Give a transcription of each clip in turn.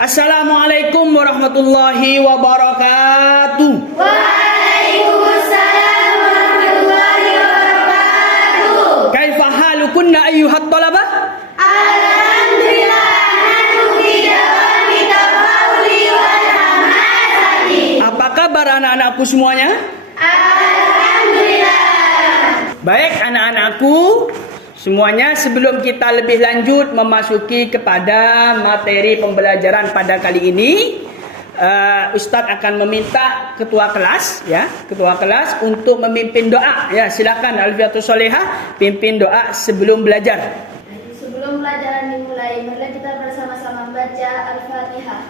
Assalamualaikum warahmatullahi wabarakatuh. Waalaikumsalam warahmatullahi wabarakatuh. Kaifa halukunna ayyuhat talabah? Alhamdulillah, nahnu fi dawami tafa'uli wal hamasati. Apa kabar anak-anakku semuanya? Alhamdulillah. Baik anak-anakku semuanya, sebelum kita lebih lanjut memasuki kepada materi pembelajaran pada kali ini, Ustadz akan meminta ketua kelas untuk memimpin doa. Ya, silakan Alfiatus Solehah pimpin doa sebelum belajar. Sebelum pelajaran dimulai, marilah kita bersama-sama membaca Al-Fatihah.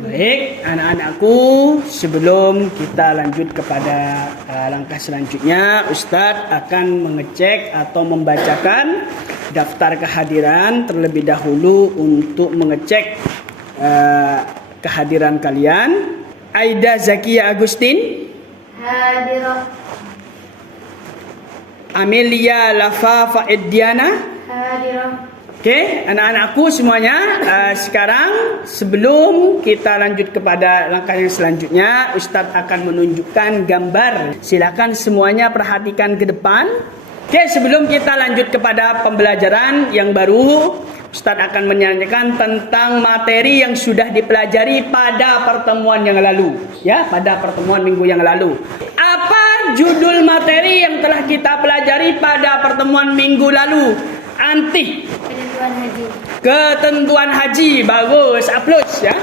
Baik anak-anakku, sebelum kita lanjut kepada langkah selanjutnya, Ustadz akan mengecek atau membacakan daftar kehadiran terlebih dahulu untuk mengecek kehadiran kalian. Aida Zakia Agustin, Hadirah. Amelia Lafa Ediana. Hadirah. Oke, anak-anakku semuanya, sekarang sebelum kita lanjut kepada langkah yang selanjutnya, Ustadz akan menunjukkan gambar. Silakan semuanya perhatikan ke depan. Oke, sebelum kita lanjut kepada pembelajaran yang baru, Ustadz akan menyanyikan tentang materi yang sudah dipelajari pada pertemuan yang lalu. Ya, pada pertemuan minggu yang lalu. Apa judul materi yang telah kita pelajari pada pertemuan minggu lalu? Anti. Ketentuan haji. Bagus, aplaus ya.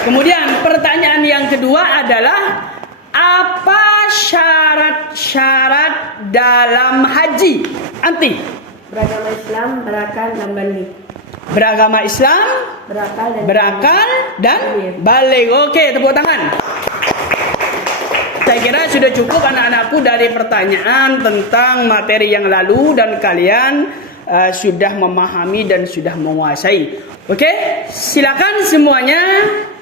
Kemudian pertanyaan yang kedua adalah, apa syarat-syarat dalam haji? Anti. Beragama Islam, berakal dan balik. Beragama Islam, berakal dan balik. Oke, tepuk tangan. Saya kira sudah cukup anak-anakku dari pertanyaan tentang materi yang lalu dan kalian sudah memahami dan sudah menguasai. Oke, silakan semuanya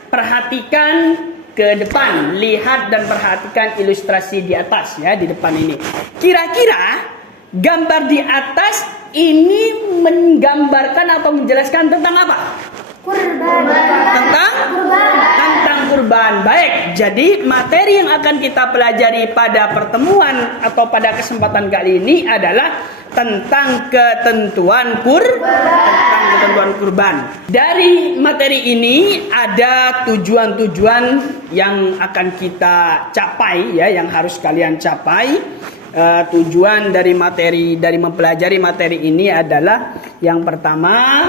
perhatikan ke depan, lihat dan perhatikan ilustrasi di atas ya, di depan ini. Kira-kira gambar di atas ini menggambarkan atau menjelaskan tentang apa? Tentang kurban. Baik, jadi materi yang akan kita pelajari pada pertemuan atau pada kesempatan kali ini adalah tentang ketentuan kurban. Dari materi ini ada tujuan-tujuan yang akan kita capai ya, yang harus kalian capai. Tujuan dari mempelajari materi ini adalah yang pertama,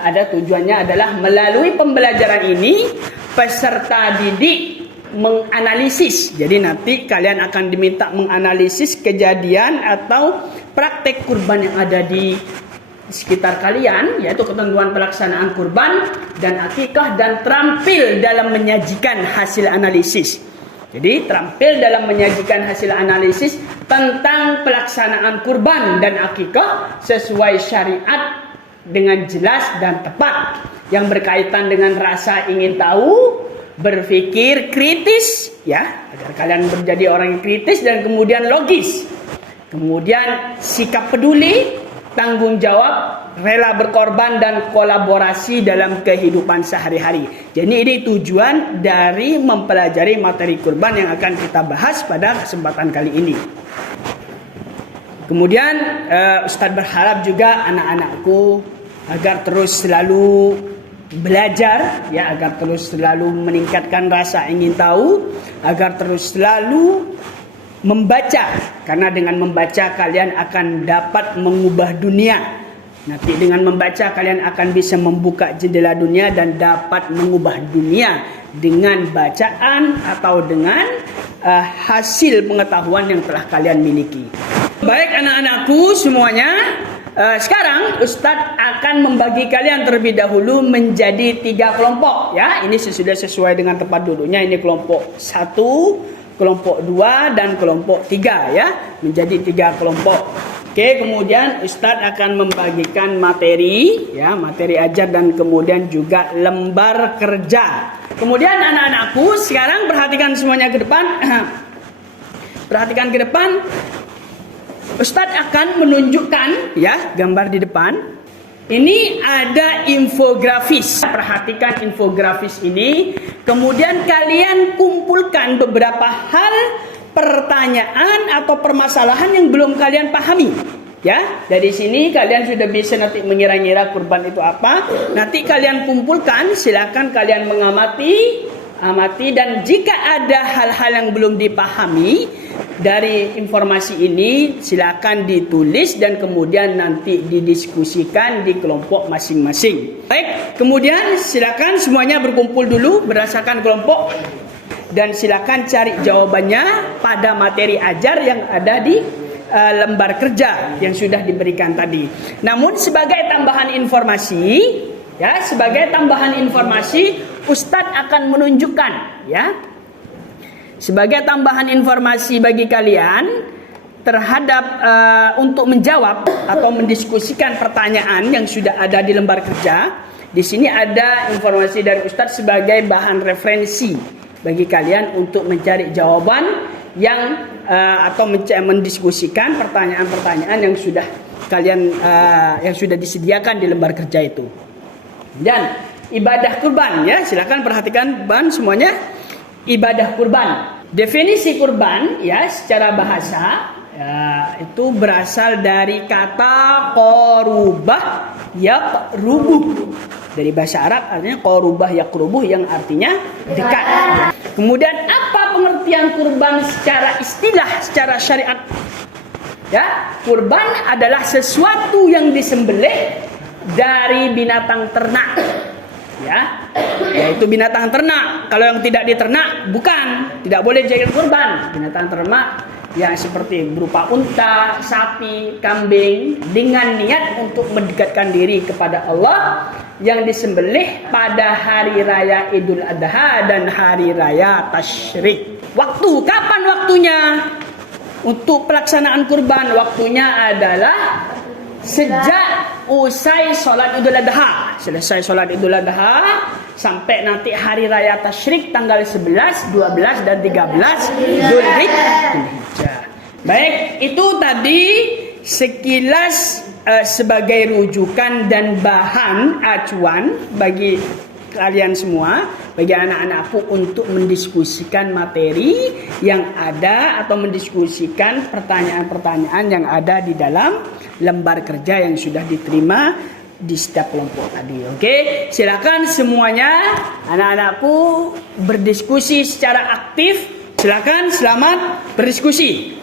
ada tujuannya adalah melalui pembelajaran ini peserta didik menganalisis. Jadi nanti kalian akan diminta menganalisis kejadian atau praktek kurban yang ada di sekitar kalian, yaitu ketentuan pelaksanaan kurban dan akikah, dan terampil dalam menyajikan hasil analisis. Jadi terampil dalam menyajikan hasil analisis tentang pelaksanaan kurban dan akikah sesuai syariat dengan jelas dan tepat, yang berkaitan dengan rasa ingin tahu, berpikir kritis ya, agar kalian menjadi orang yang kritis dan kemudian logis. Kemudian sikap peduli, tanggung jawab, rela berkorban dan kolaborasi dalam kehidupan sehari-hari. Jadi ini tujuan dari mempelajari materi kurban yang akan kita bahas pada kesempatan kali ini. Kemudian Ustadz berharap juga anak-anakku agar terus selalu belajar ya, agar terus selalu meningkatkan rasa ingin tahu, agar terus selalu membaca, karena dengan membaca kalian akan dapat mengubah dunia. Nanti dengan membaca kalian akan bisa membuka jendela dunia dan dapat mengubah dunia dengan bacaan atau dengan hasil pengetahuan yang telah kalian miliki. Baik anak-anakku semuanya, sekarang Ustadz akan membagi kalian terlebih dahulu menjadi 3 kelompok ya. Ini sudah sesuai dengan tempat duduknya. Ini kelompok 1, kelompok 2 dan kelompok 3 ya. Menjadi 3 kelompok. Oke, kemudian Ustadz akan membagikan materi ya, materi ajar dan kemudian juga lembar kerja. Kemudian anak-anakku sekarang perhatikan semuanya ke depan. Perhatikan ke depan. Ustadz akan menunjukkan ya gambar di depan. Ini ada infografis. Perhatikan infografis ini. Kemudian kalian kumpulkan beberapa hal, pertanyaan atau permasalahan yang belum kalian pahami. Ya, dari sini kalian sudah bisa nanti mengira-ngira kurban itu apa. Nanti kalian kumpulkan, silakan kalian amati, dan jika ada hal-hal yang belum dipahami dari informasi ini, silakan ditulis dan kemudian nanti didiskusikan di kelompok masing-masing. Baik, kemudian silakan semuanya berkumpul dulu berdasarkan kelompok dan silakan cari jawabannya pada materi ajar yang ada di lembar kerja yang sudah diberikan tadi. Namun sebagai tambahan informasi, Ustadz akan menunjukkan, sebagai tambahan informasi bagi kalian terhadap untuk menjawab atau mendiskusikan pertanyaan yang sudah ada di lembar kerja. Di sini ada informasi dari Ustadz sebagai bahan referensi bagi kalian untuk mencari jawaban yang atau mendiskusikan pertanyaan-pertanyaan yang sudah kalian yang sudah disediakan di lembar kerja itu. Dan ibadah kurban, silakan perhatikan semuanya. Ibadah kurban, definisi kurban secara bahasa itu berasal dari kata qorubah yaqrubuh. Dari bahasa Arab artinya qorubah yaqrubuh yang artinya dekat. Kemudian apa pengertian kurban secara istilah, secara syariat? Kurban adalah sesuatu yang disembelih dari binatang ternak. Yaitu binatang ternak. Kalau yang tidak diternak tidak boleh jadi kurban. Binatang ternak yang seperti berupa unta, sapi, kambing dengan niat untuk mendekatkan diri kepada Allah yang disembelih pada hari raya Idul Adha dan hari raya Tasyrik. Kapan waktunya untuk pelaksanaan kurban? Waktunya adalah sejak usai sholat Idul Adha. Selesai sholat Idul Adha sampai nanti hari raya Tasyrik tanggal 11, 12 dan 13 Dzulhijjah. Baik, itu tadi sekilas sebagai rujukan dan bahan acuan bagi kalian semua, bagi anak-anakku untuk mendiskusikan materi yang ada atau mendiskusikan pertanyaan-pertanyaan yang ada di dalam lembar kerja yang sudah diterima di setiap kelompok tadi. Oke, silakan semuanya anak-anakku berdiskusi secara aktif. Silakan, selamat berdiskusi.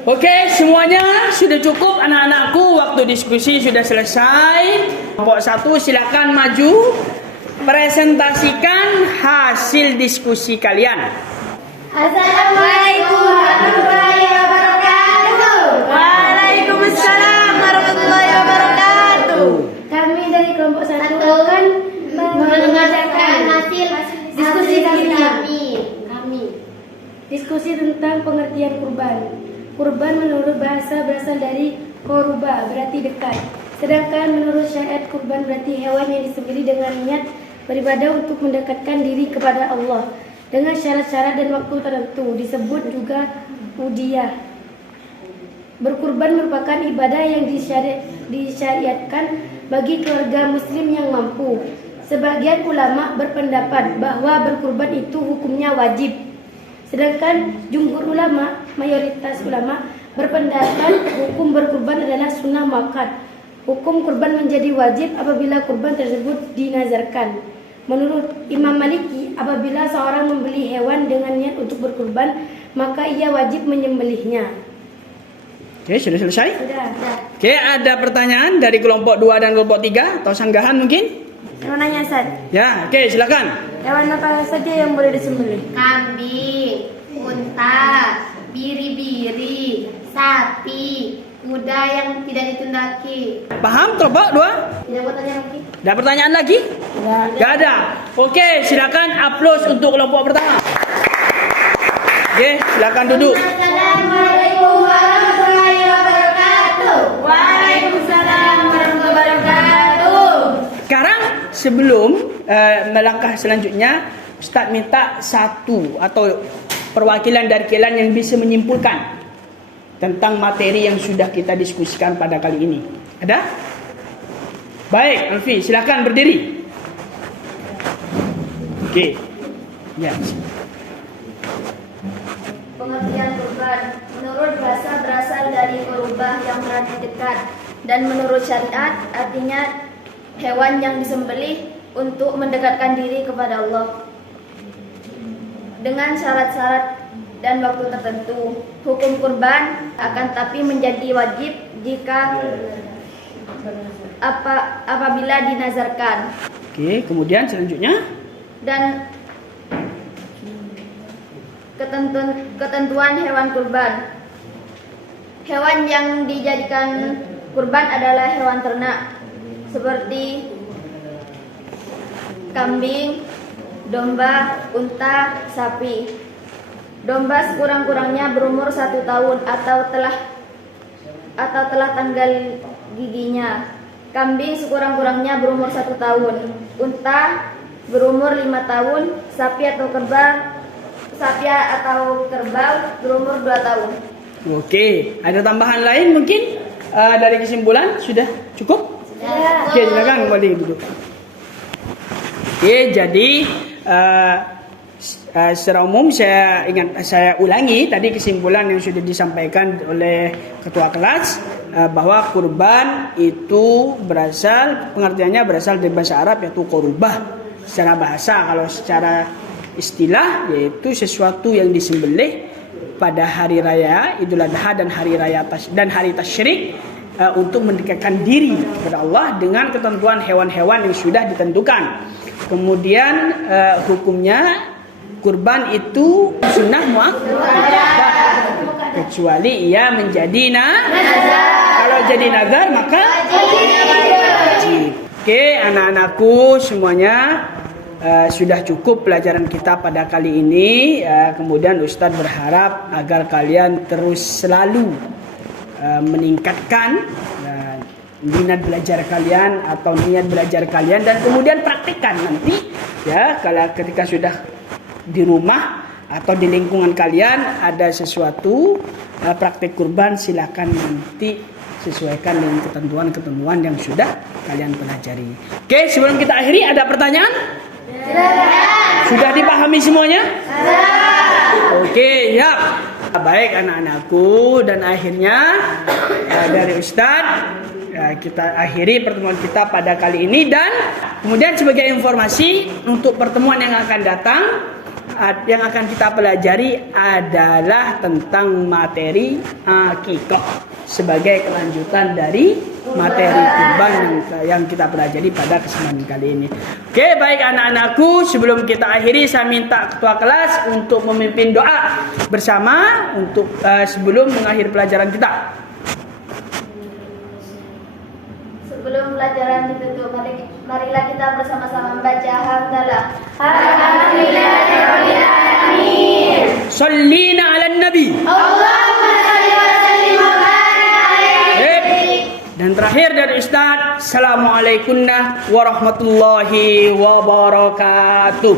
Oke, semuanya sudah cukup anak-anakku, waktu diskusi sudah selesai. Kelompok 1 silakan maju presentasikan hasil diskusi kalian. Assalamualaikum warahmatullahi wabarakatuh. Waalaikumsalam warahmatullahi wabarakatuh. Kami dari kelompok 1 akan mendengarkan hasil diskusi kami. Diskusi tentang pengertian kurban. Kurban menurut bahasa berasal dari qoruba, berarti dekat. Sedangkan menurut syariat kurban berarti hewan yang disembelih dengan niat beribadah untuk mendekatkan diri kepada Allah dengan syarat-syarat dan waktu tertentu, disebut juga udhiyah. Berkurban merupakan ibadah yang disyariatkan bagi keluarga muslim yang mampu. Sebagian ulama berpendapat bahwa berkurban itu hukumnya wajib. Sedangkan jumhur ulama, mayoritas ulama berpendapat hukum berkurban adalah sunnah muakkad. Hukum kurban menjadi wajib apabila kurban tersebut dinazarkan. Menurut Imam Maliki, apabila seorang membeli hewan dengan niat untuk berkurban, maka ia wajib menyembelihnya. Oke, sudah selesai? Sudah. Oke, ada pertanyaan dari kelompok 2 dan kelompok 3 atau sanggahan mungkin? Mau nanya, Ustaz? Ya, oke, silakan. Hewan apa saja yang boleh disembelih? Kambing, unta, biri-biri, sapi, kuda yang tidak ditundaki. Paham kelompok 2? Tidak mau tanya lagi? Ada pertanyaan lagi? Gak ada. Oke, silakan aplaus untuk kelompok pertama. Oke, silakan duduk. Assalamualaikum warahmatullahi wabarakatuh. Waalaikumsalam warahmatullahi wabarakatuh. Sekarang sebelum melangkah selanjutnya, Ustaz minta satu atau perwakilan dari kalian yang bisa menyimpulkan tentang materi yang sudah kita diskusikan pada kali ini. Ada? Baik, Alfi, silakan berdiri. Oke. Ya. Pengertian kurban menurut bahasa berasal dari korubah yang berarti dekat, dan menurut syariat artinya hewan yang disembelih untuk mendekatkan diri kepada Allah dengan syarat-syarat dan waktu tertentu. Hukum kurban akan tapi menjadi wajib jika apabila dinazarkan. Oke, kemudian selanjutnya Dan ketentuan hewan kurban. Hewan yang dijadikan kurban adalah hewan ternak seperti kambing, domba, unta, sapi. Domba sekurang-kurangnya berumur 1 tahun atau telah tanggal giginya. Kambing sekurang-kurangnya berumur 1 tahun. Unta berumur 5 tahun. Sapi atau kerbau berumur 2 tahun. Oke, ada tambahan lain mungkin dari kesimpulan sudah cukup? Ya. Oke, silakan kembali duduk. Oke, jadi secara umum saya ulangi tadi kesimpulan yang sudah disampaikan oleh ketua kelas bahwa kurban itu pengertiannya berasal dari bahasa Arab yaitu korubah secara bahasa. Kalau secara istilah yaitu sesuatu yang disembelih pada hari raya Idul Adha dan hari tasyrik untuk mendekatkan diri kepada Allah dengan ketentuan hewan-hewan yang sudah ditentukan. Kemudian hukumnya kurban itu sunnah muakkadah kecuali ia menjadi kalau jadi nazar maka wajib. Oke, anak-anakku semuanya sudah cukup pelajaran kita pada kali ini. Kemudian Ustadz berharap agar kalian terus selalu meningkatkan minat belajar kalian atau niat belajar kalian, dan kemudian praktikkan nanti ya. Kalau ketika sudah di rumah atau di lingkungan kalian ada sesuatu praktik kurban, silakan nanti sesuaikan dengan ketentuan-ketentuan yang sudah kalian pelajari. Oke, sebelum kita akhiri ada pertanyaan? Sudah dipahami semuanya? Oke, ya. Baik anak-anakku, dan akhirnya dari Ustadz kita akhiri pertemuan kita pada kali ini, dan kemudian sebagai informasi untuk pertemuan yang akan datang yang akan kita pelajari adalah tentang materi akikah sebagai kelanjutan dari materi kurban yang kita pelajari pada kesempatan kali ini. Oke, baik anak-anakku, sebelum kita akhiri saya minta ketua kelas untuk memimpin doa bersama untuk sebelum mengakhiri pelajaran kita. Sebelum pelajaran ditutup, marilah kita bersama-sama membaca hamdalah. Alhamdulillahirabbil alamin. Shallina 'alan nabi. Allahumma shalli wa sallim wa barik alaihi. Dan terakhir dari Ustadz, Assalamualaikum warahmatullahi wabarakatuh.